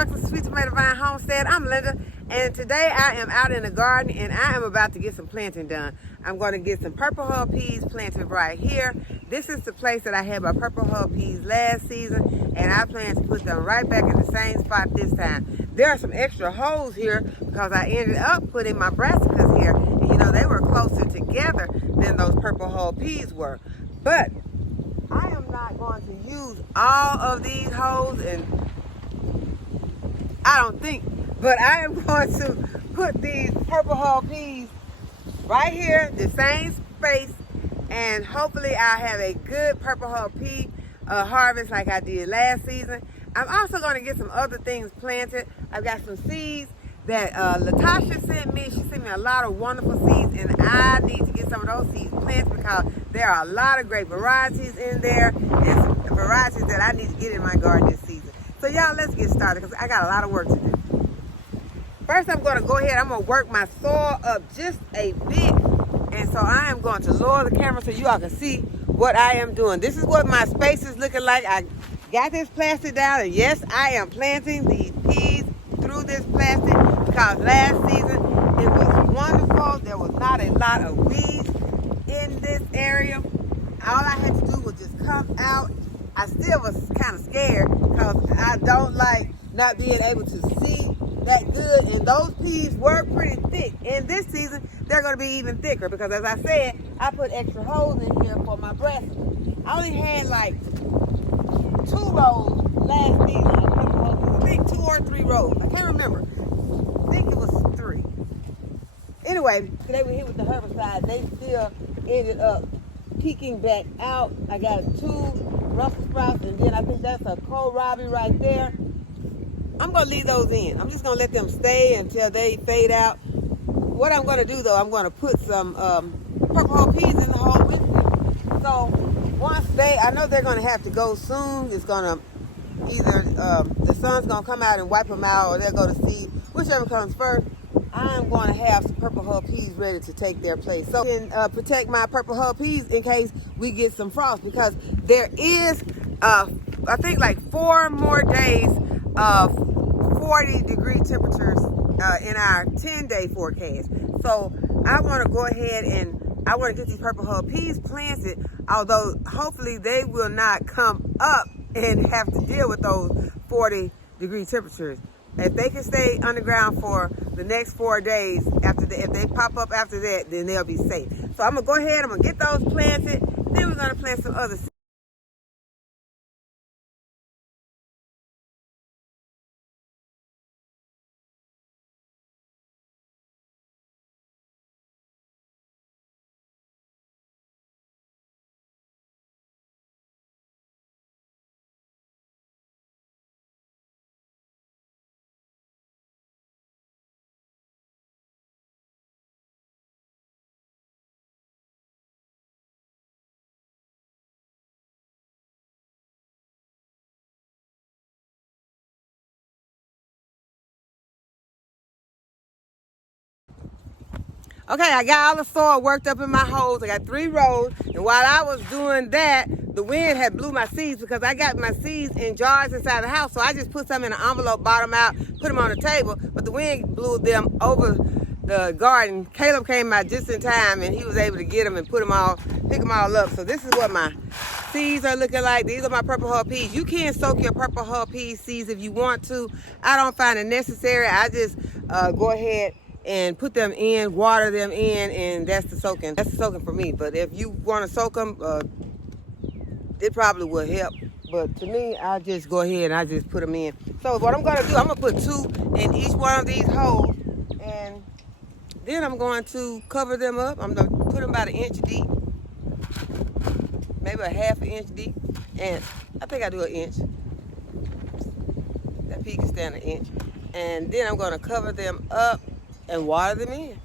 welcome to Sweet Tomato Vine Homestead. I'm Linda, and today I am out in the garden and I am about to get some planting done. I'm going to get some purple hull peas planted right here. This is the place that I had my purple hull peas last season, and I plan to put them right back in the same spot this time. There are some extra holes here because I ended up putting my brassicas here, and you know, they were closer together than those purple hull peas were. But I am not going to use all of these holes, and I don't think, but I am going to put these purple hull peas right here, the same space, and hopefully I'll have a good purple hull pea harvest like I did last season. I'm also going to get some other things planted. I've got some seeds that Latasha sent me. She sent me a lot of wonderful seeds, and I need to get some of those seeds planted because there are a lot of great varieties in there, and some varieties that I need to get in my garden this season. So y'all, let's get started because I got a lot of work to do. First, I'm going to go ahead, I'm going to work my soil up just a bit. And so I am going to lower the camera so you all can see what I am doing. This is what my space is looking like. I got this plastic down, and yes, I am planting these peas through this plastic because last season it was wonderful. There was not a lot of weeds in this area. All I had to do was just come out. I still was kind of scared because I don't like not being able to see that good, and those peas were pretty thick. In this season, they're going to be even thicker because, as I said, I put extra holes in here for my brassicas. I only had like 2 rows last season. I think 2 or 3 rows. I can't remember. I think it was 3. Anyway, today we're here with the herbicide. They still ended up peeking back out. I got 2 Brussels sprouts, and then I think that's a kohlrabi right there. I'm going to leave those in. I'm just going to let them stay until they fade out. What I'm going to do, though, I'm going to put some purple hull peas in the hole with me. So once I know they're going to have to go soon. It's going to either the sun's going to come out and wipe them out, or they'll go to seed, whichever comes first. I'm going to have some purple hull peas ready to take their place. So I can protect my purple hull peas in case we get some frost, because there is, I think, like 4 more days of 40-degree temperatures in our 10-day forecast. So I want to go ahead and I want to get these purple hull peas planted, although hopefully they will not come up and have to deal with those 40-degree temperatures. If they can stay underground for the next 4 days, after if they pop up after that, then they'll be safe. So I'm going to go ahead, I'm going to get those planted, then we're going to plant some other seeds. Okay, I got all the soil worked up in my holes. I got 3 rows, and while I was doing that, the wind had blew my seeds because I got my seeds in jars inside the house. So I just put some in an envelope, bought them out, put them on the table, but the wind blew them over the garden. Caleb came out just in time, and he was able to get them and pick them all up. So this is what my seeds are looking like. These are my purple hull peas. You can soak your purple hull pea seeds if you want to. I don't find it necessary. I just go ahead and put them in, water them in, and that's the soaking. That's the soaking for me. But if you want to soak them, it probably will help. But to me, I just go ahead and I just put them in. So what I'm going to do, I'm going to put 2 in each one of these holes, and then I'm going to cover them up. I'm going to put them about 1 inch deep, maybe a 1/2 inch deep, and I think I do 1 inch. That pea can stand 1 inch. And then I'm going to cover them up and water them in.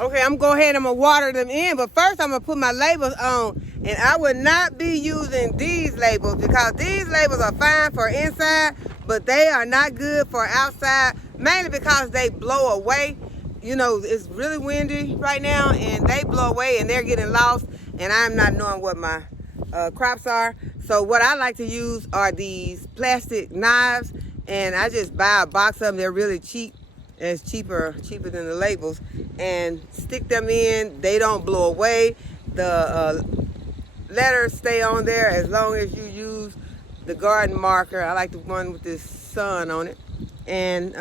Okay, I'm going ahead and I'm going to water them in, but first I'm going to put my labels on. And I would not be using these labels because these labels are fine for inside, but they are not good for outside, mainly because they blow away. You know, it's really windy right now, and they blow away, and they're getting lost, and I'm not knowing what my crops are. So what I like to use are these plastic knives, and I just buy a box of them. They're really cheap. It's cheaper than the labels, and stick them in. They don't blow away. The letters stay on there as long as you use the garden marker. I like the one with this sun on it, and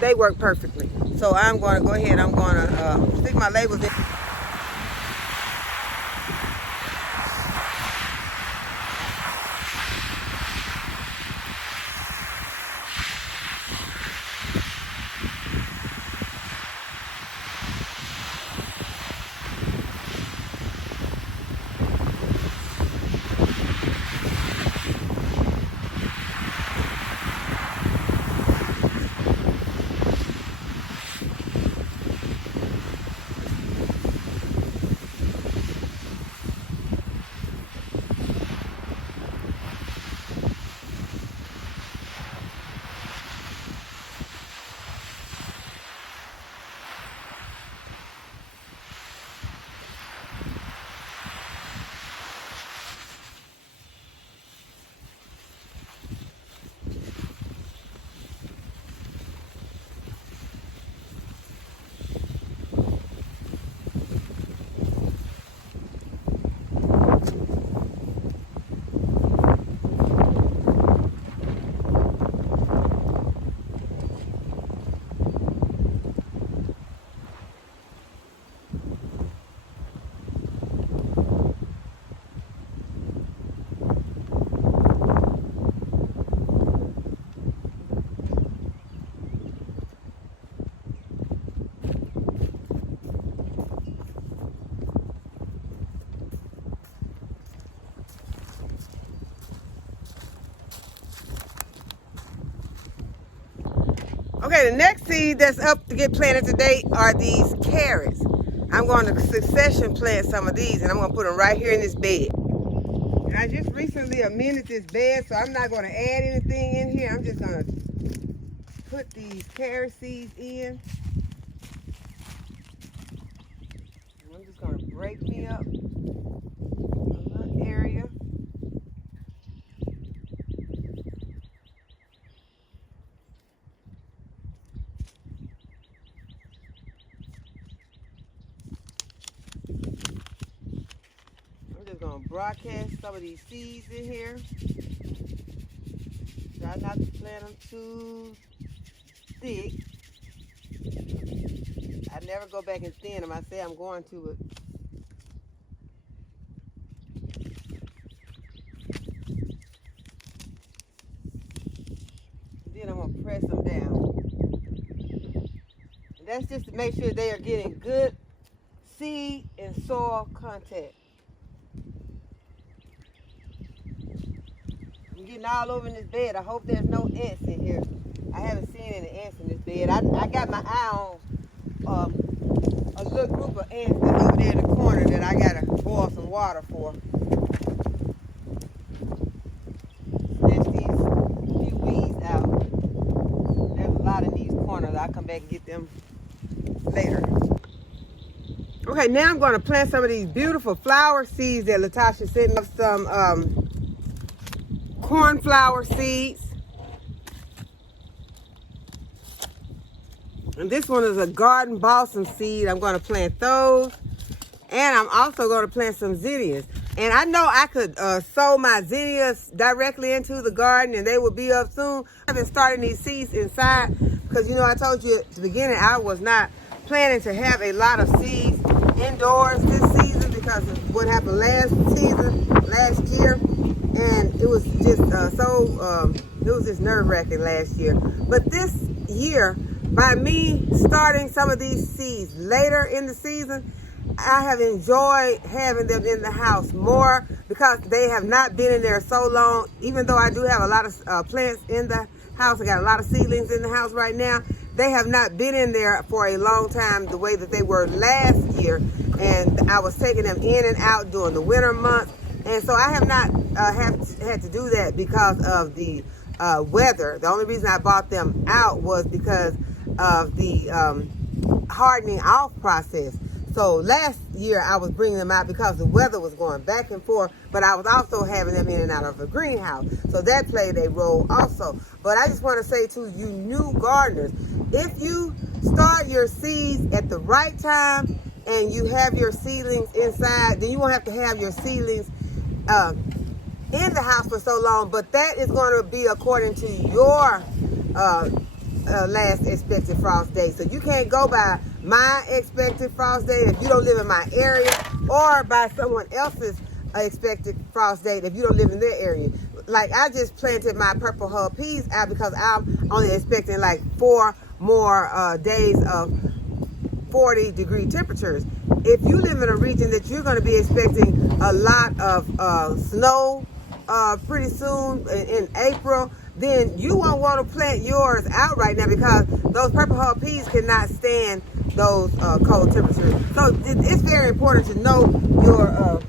they work perfectly. So I'm going to go ahead. I'm going to stick my labels in. Okay, the next seed that's up to get planted today are these carrots. I'm going to succession plant some of these, and I'm going to put them right here in this bed. And I just recently amended this bed, so I'm not going to add anything in here. I'm just going to put these carrot seeds in. And I'm just going to break me up a little area. Going to broadcast some of these seeds in here. Try not to plant them too thick. I never go back and thin them. I say I'm going to, then I'm going to press them down. And that's just to make sure they are getting good seed and soil contact. Getting all over in this bed. I hope there's no ants in here. I haven't seen any ants in this bed. I got my eye on a little group of ants that's over there in the corner that I gotta boil some water for. Snatch these few weeds out. There's a lot in these corners. I'll come back and get them later. Okay, now I'm going to plant some of these beautiful flower seeds that Latasha sent me. Some cornflower seeds, and this one is a garden balsam seed. I'm going to plant those, and I'm also going to plant some zinnias. And I know I could sow my zinnias directly into the garden, and they will be up soon. I've been starting these seeds inside because, you know, I told you at the beginning I was not planning to have a lot of seeds indoors this season because of what happened last year. And it was just it was just nerve-wracking last year. But this year, by me starting some of these seeds later in the season, I have enjoyed having them in the house more because they have not been in there so long. Even though I do have a lot of plants in the house, I got a lot of seedlings in the house right now. they have not been in there for a long time the way that they were last year. And I was taking them in and out during the winter months. And so I have not had to do that because of the weather. The only reason I bought them out was because of the hardening off process. So last year I was bringing them out because the weather was going back and forth, but I was also having them in and out of the greenhouse. So that played a role also. But I just want to say to you new gardeners, if you start your seeds at the right time and you have your seedlings inside, then you won't have to have your seedlings in the house for so long. But that is going to be according to your last expected frost date. So you can't go by my expected frost date if you don't live in my area, or by someone else's expected frost date if you don't live in their area. Like I just planted my purple hull peas out because I'm only expecting like 4 more days of 40-degree temperatures. If you live in a region that you're going to be expecting a lot of snow pretty soon in April, then you won't want to plant yours out right now because those purple hull peas cannot stand those cold temperatures. So it's very important to know your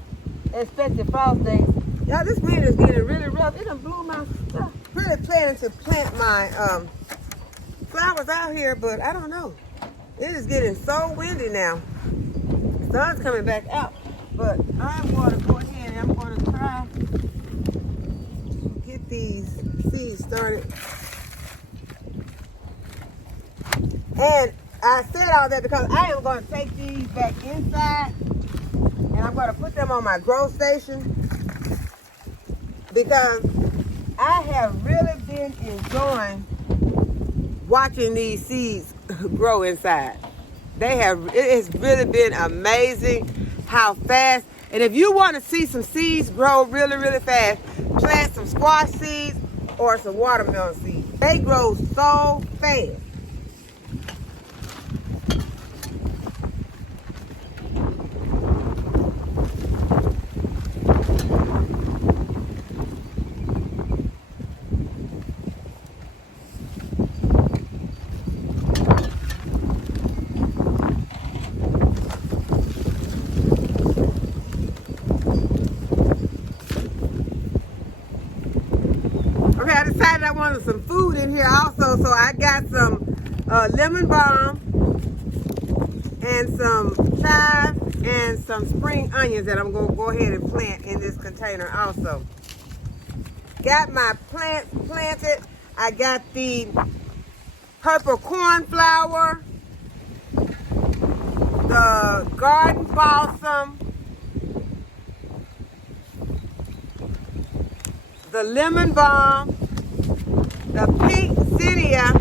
expected frost dates. Y'all, this wind is getting really rough. It done blew my stuff. Really planning to plant my flowers out here, but I don't know. It is getting so windy now. The sun's coming back out, but I'm going to go ahead and I'm going to try to get these seeds started. And I said all that because I am going to take these back inside and I'm going to put them on my grow station because I have really been enjoying watching these seeds grow inside. It has really been amazing how fast. And if you want to see some seeds grow really, really fast, plant some squash seeds or some watermelon seeds. They grow so fast. Okay, I decided I wanted some food in here also, so I got some lemon balm and some chive and some spring onions that I'm going to go ahead and plant in this container also. Got my plants planted. I got the purple cornflower, the garden balsam, the lemon balm, the pink zinnia,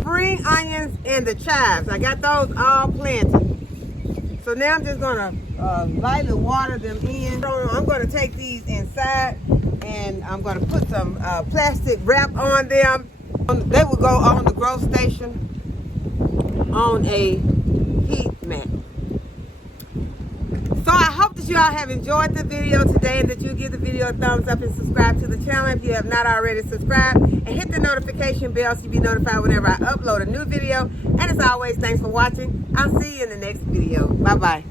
spring onions, and the chives. I got those all planted. So now I'm just gonna lightly water them in. I'm gonna take these inside and I'm gonna put some plastic wrap on them. They will go on the grow station on a heat mat. So I hope that you all have enjoyed the video today and that you give the video a thumbs up and subscribe to the channel if you have not already subscribed, and hit the notification bell so you'll be notified whenever I upload a new video. And as always, thanks for watching. I'll see you in the next video. Bye-bye.